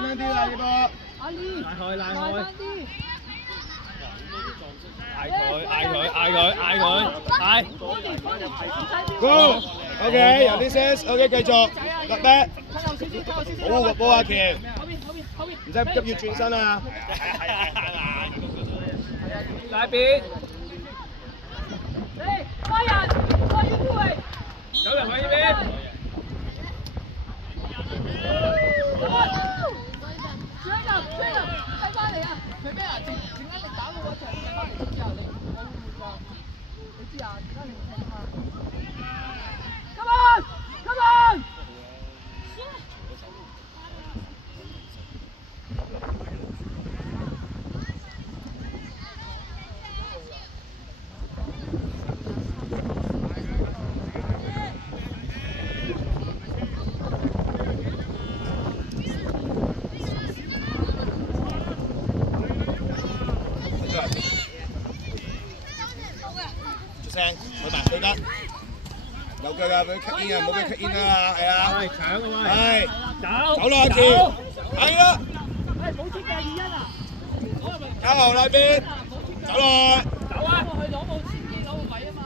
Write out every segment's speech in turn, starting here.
簡單啲啦呢波。阿李，拉開拉開慢翻啲。嗌佢， Go。OK， 有啲 sense。OK， 繼續。落 back。保護個波啊，喬。唔使急要轉身啊。拉邊，快人，快啲推。走入去呢邊。追入，睇翻嚟啊！佢咩啊？陣間你打到嗰場睇翻嚟之後，你我會唔會㗎？你知啊？陣間你聽下。Come on，come on！出聲，佢埋對得。有腳㗎，俾佢 cut in 啊，唔好俾佢 cut in 啊，係啊。搶啊喂！係。走走啦，阿喬。係啦。冇錢嘅二一啊！交後啦邊。走落。走啊！去攞部前機攞個位啊嘛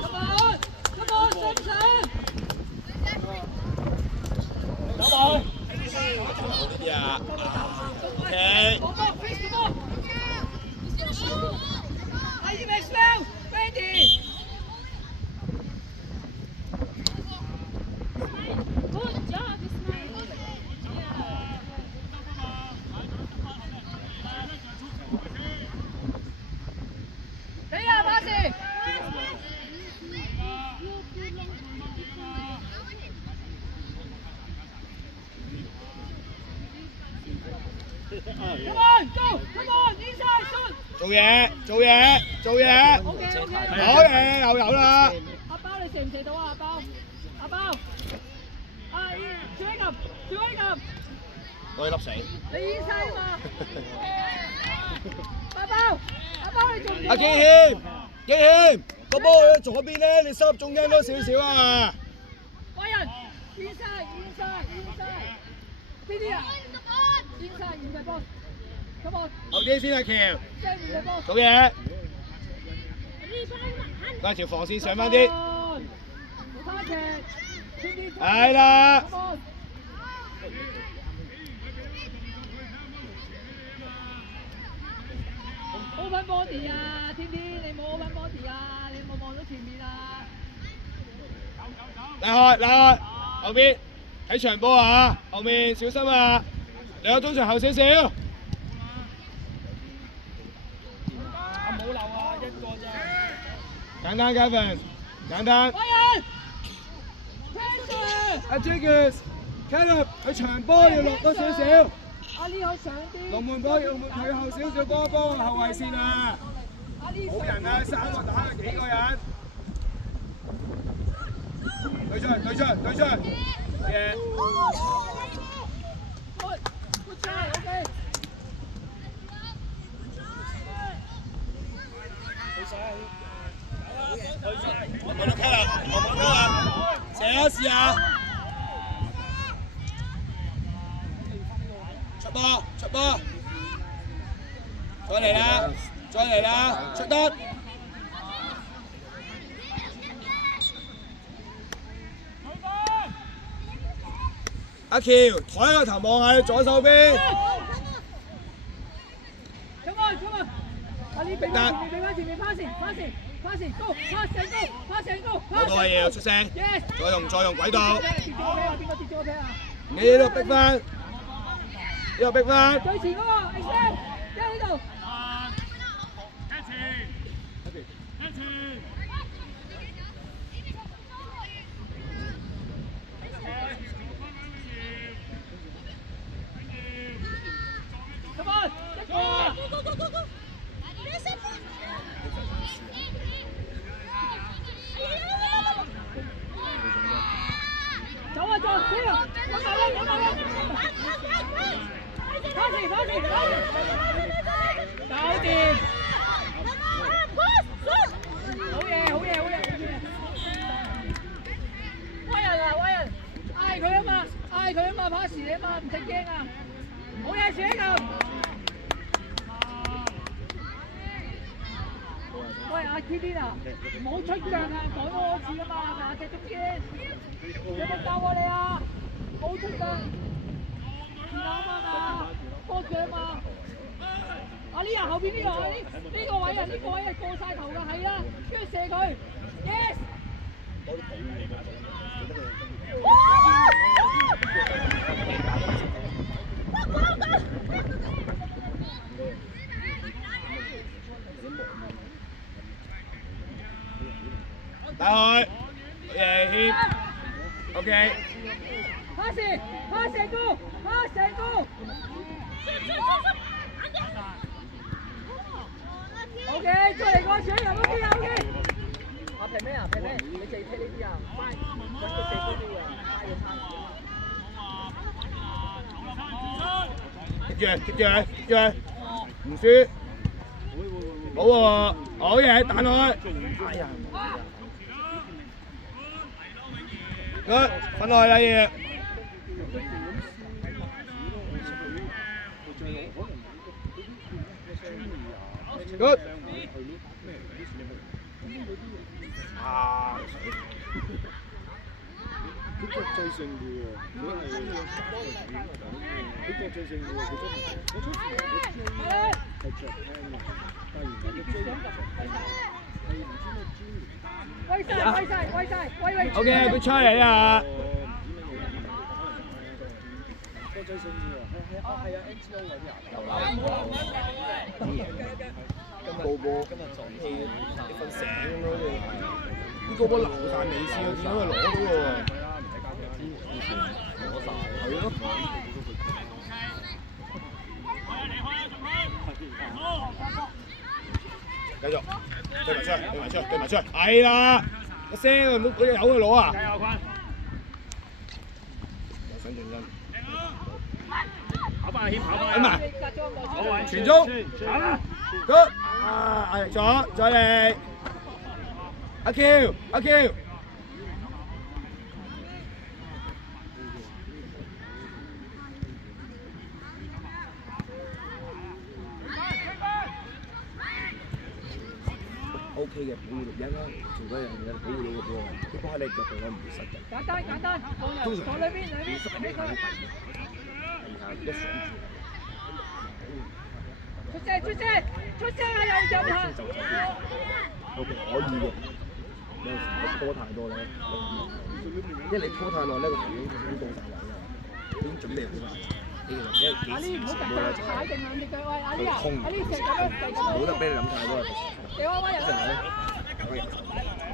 ！Come on，上場！走落去。好啲啊。OK。Max now, ready. Good job, Ismail. Đấy à, ba gì? Come on, go, come on, inside, shoot. 做嘢，做嘢，做嘢。好嘢，又有啦。阿包你射唔射到啊？阿包，阿包，啊，最尾撳，最尾撳。我哋粒死。你inside嘛？阿包，阿包你做唔做？阿基謙，基謙，個波去咗左邊咧，你收入中間多少少啊？威人 ，inside，呢啲啊 ，inside boss，come on。後啲先啊，喬。即係boss。做嘢。嗰條防線上翻啲。係啦。Open body 啊，天天你冇 open body 啊，你有冇望到前面啊？拉開，後邊睇長波啊，後面小心啊，兩個中場後少少。冇漏啊，一個咋。簡單 Gavin， 簡單。阿 Jagus，Caleb 佢長波要落多少少。阿 Lee 可以上啲。龍門波要退後少少波，幫後衞線啊！冇人啊，三個打幾個人。對出，嘢。Good try，OK。我冇得 Caleb，射試下。出波，再嚟啦，出得。阿喬，抬個頭望下你左手邊。Come on，阿呢俾翻前面，pass，go，攞到嘅嘢出聲，再用軌道。邊個跌咗個 pair 啊？你呢度逼翻，呢度逼翻。對前嗰個 ，Excel， 喺呢度。Come on， 一個啊！走啊，走啊！搞掂！好嘢！威人，嗌佢啊嘛，pass 你啊嘛，唔使驚啊！啊，選球。喂，阿 K 啊，唔好出腳啊，講咗我次啊嘛，係咪啊？隻中堅，有冇教過你啊？冇出腳，前後啊嘛，多腳啊嘛。啊呢人後邊呢個位，呢個位啊，呢個位係過晒頭㗎，係啊，跟住射佢 ，yes。打開，OK OK。pass go，OK， 再嚟個選球 OK 啊 OK。啊平咩啊平咩？你淨係踢呢啲啊？快，揾個射高啲啊！快要差。keep 住，唔輸。好喎，好嘢，彈開。哎呀！good， 分開啦要。good。啊！佢國際性嘅喎，佢國際性嘅喎，佢真係我出時係着聽嘅，但係原來佢追係唔知咩專業。威！ OK， 佢出嚟啊！國際性嘅喎，係啊 NGO 嗰啲啊。個個今日撞氣，你瞓醒咁樣你，啲個個流晒尾線，我見到佢攞到喎。係咯。繼續，對埋出，係啦，一聲唔好俾有佢攞啊！又想認真。跑翻去，跑翻去。等埋，傳中。good， 啊，壓力咗，再嚟。阿 Q， OK 嘅，保護錄音啦，全部人嘅保護你個波，啲波喺你腳度我唔會失嘅。簡單，放兩邊，俾佢。然後一選出聲啊！有入下。 OK 可以嘅，有時你拖太多咧，因為你拖太耐咧個球已經到晒位啦，已經準備好晒。阿呢唔好突然踩定兩隻腳喂，阿呢啊，阿呢成咁樣，冇得俾你諗太多。你威人咧，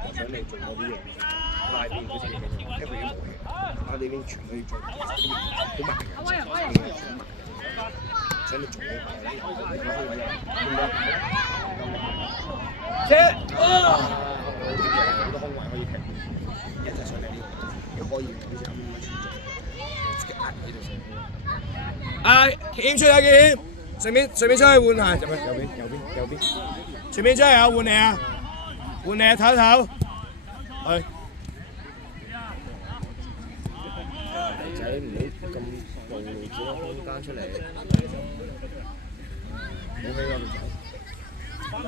我想你做嗰啲嘢，拉邊嗰啲嘢，因為佢已經冇氣，我哋已經全可以做，好慢。威人，想你做嘢，車啊！好多空位可以踢，一齊上嚟呢個，又可以好似咁樣存在，自己壓喺度上。啊，檢出啊檢，順便出去換下，入去右邊，順便出去啊換你啊，唞唞，去。仔唔好咁暴露自己空間出嚟，冇氣啦，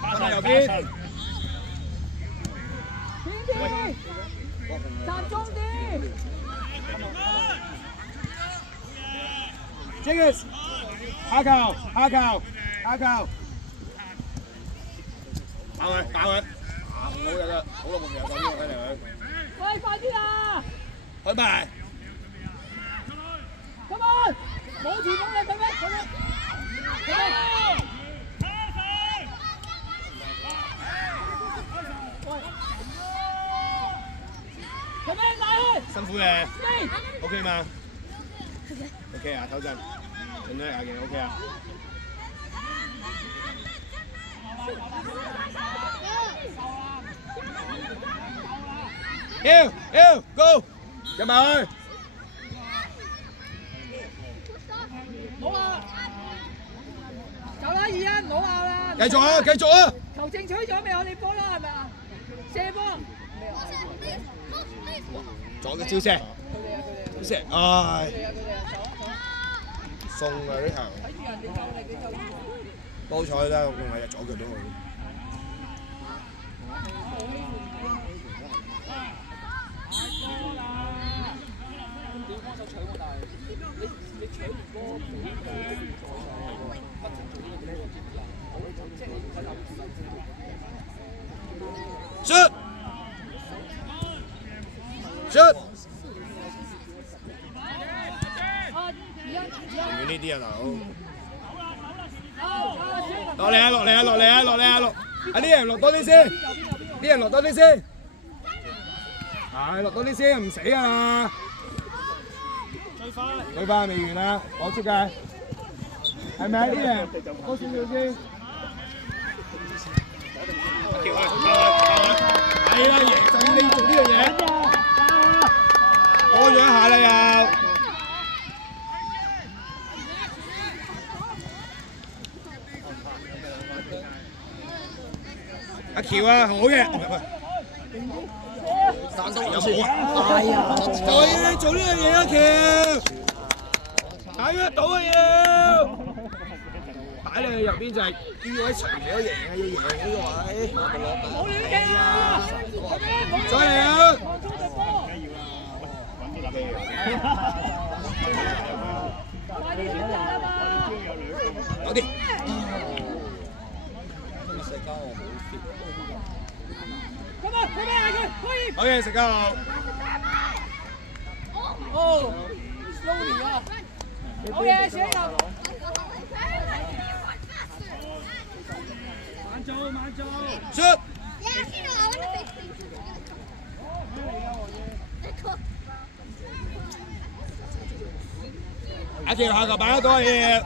翻右邊。集中啲。James， 下球，打佢，好有啦，好耐冇有咁樣睇嚟佢。喂，快啲啊！開埋。Come on，冇前鋒嘅，咁樣。咁樣打去。辛苦嘅。OK 嘛 ？OK 啊，唞陣，盡力阿健 OK 啊。要 go， 入埋去。好啊，走啦，二欣，唔好拗啦，唔繼續啊，繼續啊！球證取咗未？我哋波啦係咪啊？射波。左嘅照射，照射，唉，送啊呢球。睇住人哋就嚟，你就。好彩啦，我係左腳都好。Shoot！ Shoot！ 呢啲人啊，落嚟啊！落嚟啊！落嚟啊！落嚟啊！落！啊啲人落多啲先，啲人落多啲先，係落多啲先，唔死啊！最快未完啦，我出界，係咪啊？啲人多少秒先？係啦，贏就要你做呢樣嘢，多咗一下啦又。阿喬啊，好嘅。山東有冇啊？哎呀，就係你做呢樣嘢啊，喬！睇得到啊要！擺你去入邊就係呢位長期都贏啊，要贏呢個位。冇亂嘅啊！再嚟啊！快啲選擇啦嘛！搞掂。好嘢，食夠。哦 ，slowly 啊！好嘢，小友。慢做慢做。出。阿喬下球擺得多嘢。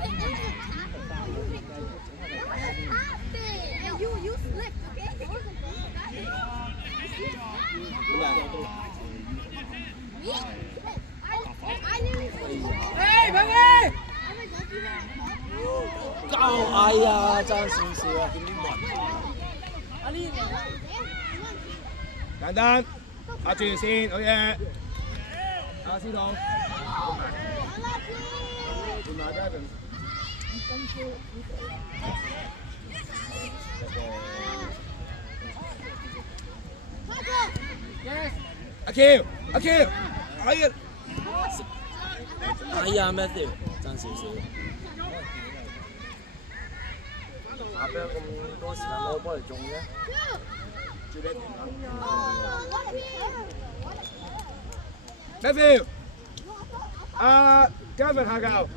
哎，朋友！夠哎呀，爭少少啊！點阿呢？簡單，壓住先，好嘢。阿司徒。阿喬，阿喬，哎呀！哎呀 ，Matthew 爭少少。下邊咁多時間攞波嚟中啫。Matthew，阿Gavin下球。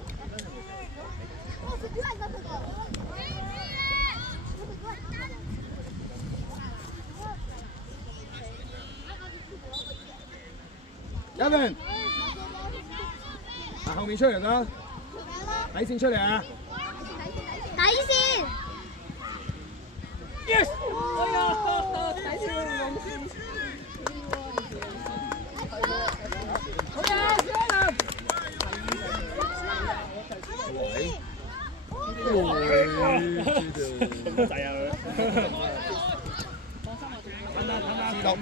Gavin，後面出嚟啦，底線出嚟啊！底線。Yes！ 哎呀，底線用線。好嘢，小人。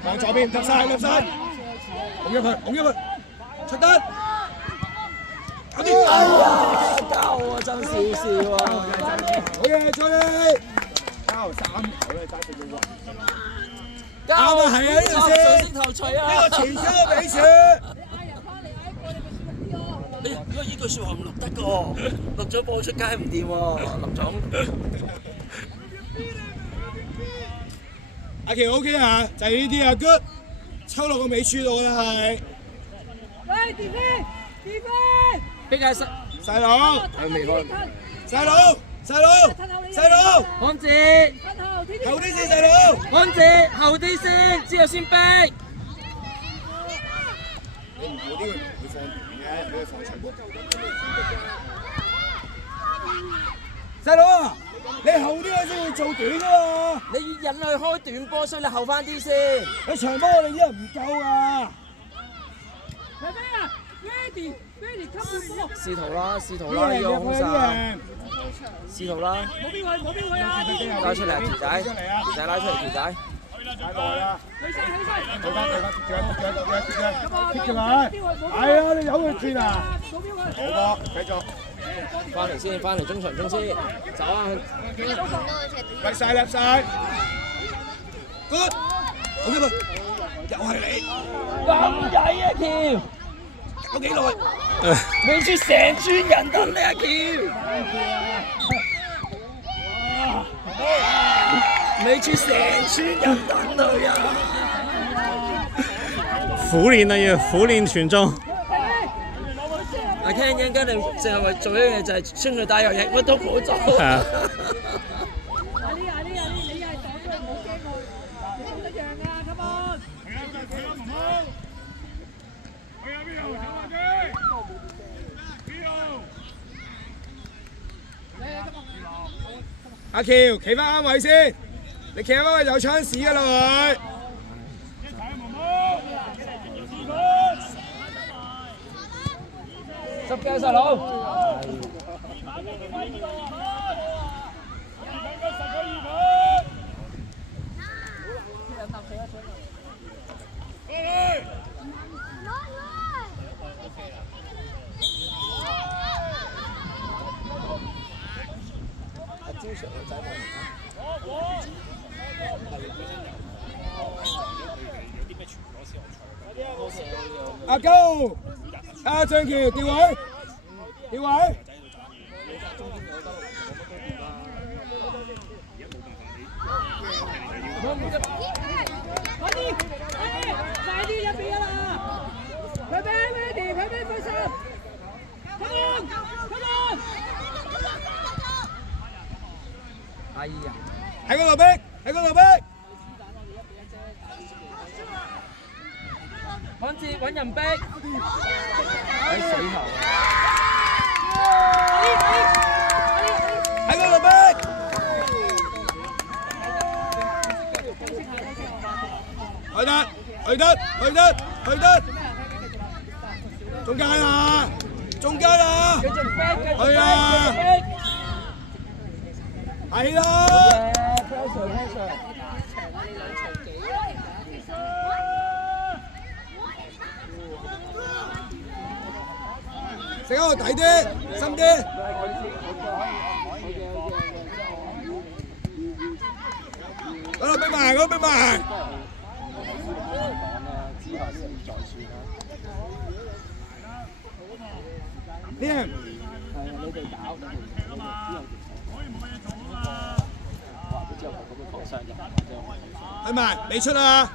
往左邊，入晒，入晒，拱入去，拱入去，出得。哎呀，夠啊，爭少少啊！好嘢，再嚟。交3球咧，揸住個啱啊，係啊，呢條先頭槌啊！呢個前車嘅比賽。哎呀，呢句説話唔錄得㗎喎，錄咗播出街唔掂喎，林總。阿喬 OK 啊，就係呢啲啊 good， 抽落個尾柱度啦係。喂，defend，defend，邊個係細佬，係未開？細佬，細佬，細佬，安志，後啲先細佬，安志，後啲先，之後先逼。你唔好啲佢唔會放短嘅，俾佢放長。細佬啊，你後啲佢先會做短啊嘛。你引佢開短波，所以你後翻啲先。你長波我哋啲人唔夠啊。妹妹啊，試圖啦，試圖啦，要控晒，試圖啦，拉出嚟，條仔，條仔拉出嚟，條仔。太耐啦！對住佢，係啊！你由佢轉啊！好波，繼續。翻嚟先，翻嚟中場中先，走啊！甩晒，甩晒。good，好嘅噃，又係你。咁曳啊橋！搞幾耐？未出成村人等你啊橋！未出成村人等佢啊！苦練啊要，苦練全中。阿 Ken 陣間你淨係為做一樣嘢就係穿佢打遊翼，乜都冇做。係啊。阿喬，企翻啱位先，你企翻位有 chance 㗎啦佢。執雞細佬。阿高，阿張橋調位，調位。快啲入邊啦！佢俾 ready， 佢俾分身 ，come on，come on！哎呀！喺嗰度逼，喺嗰度逼。看住揾人逼，喺死頭啊！喺嗰度逼。去得，去得，去得，去得。中間啊，中間啊，繼續逼，繼續逼，係啊，繼續逼。係啦。pressure。食嗰個底啲，深啲。嗰度逼埋，嗰度逼埋。呢樣。你哋搞，之後咁樣放傷人，去埋，你出啊！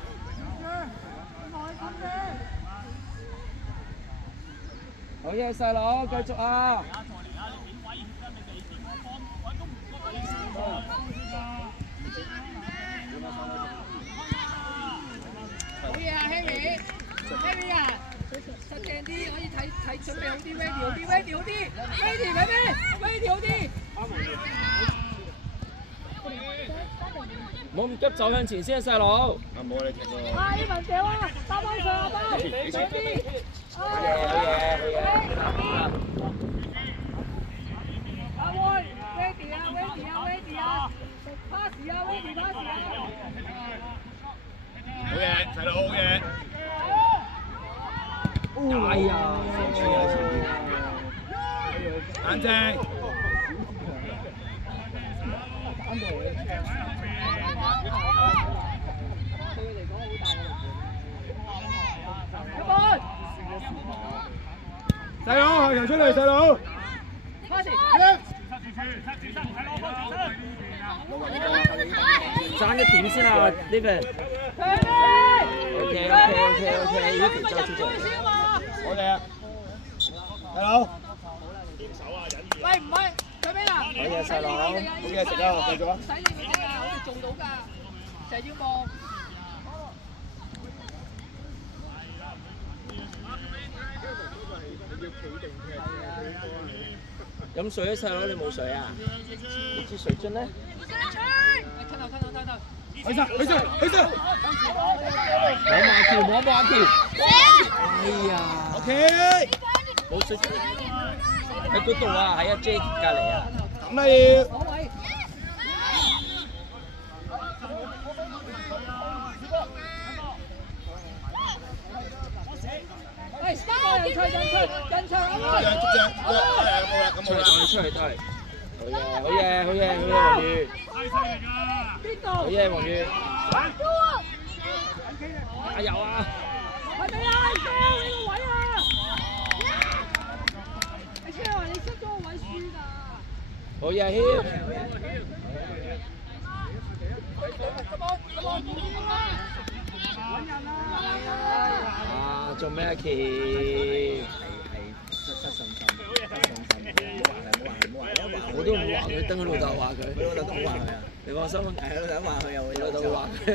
好嘢，細佬，繼續啊！好嘢啊 ，Harry 啊，實淨啲，可以睇準備好啲 ，ready 好啲，ready 好啲，ready 咩？ready 好啲。唔好咁急走向前先，細佬。阿冇你停喎。啊！呢文掉啊，打翻上啊，包，上啲。好嘢。阿威 ，ready 啊 ，pass 啊 ，ready pass 啊。好嘢，細佬好嘢。哎呀！冷靜。細佬，球出嚟，細佬。爭一點先啊 ，David。OK， 呢條真係出咗。我哋啊，細佬。喂，唔係，佢邊啊？好嘢，細佬。好嘢食啊，繼續啊。唔使你哋啊，我哋做到㗎，成日要望。飲水啊，細佬，你冇水啊？你支水樽咧？去晒，去晒，去晒。摸馬橋。哎呀！ OK。冇水喺嗰度啊，喺阿 J 隔離啊。咁啦要。喂，三個人出，人出，出嚟，好嘢，黃宇，邊度？好嘢，黃宇，加油啊！係咪啊？你個位啊！你車話你失咗個位輸㗎。好嘢，軒。啊，做咩啊，喬？失信心，我都唔話佢，等佢老豆話佢。佢老豆都好話佢啊。你放心啊，係老豆話佢又老豆會話佢。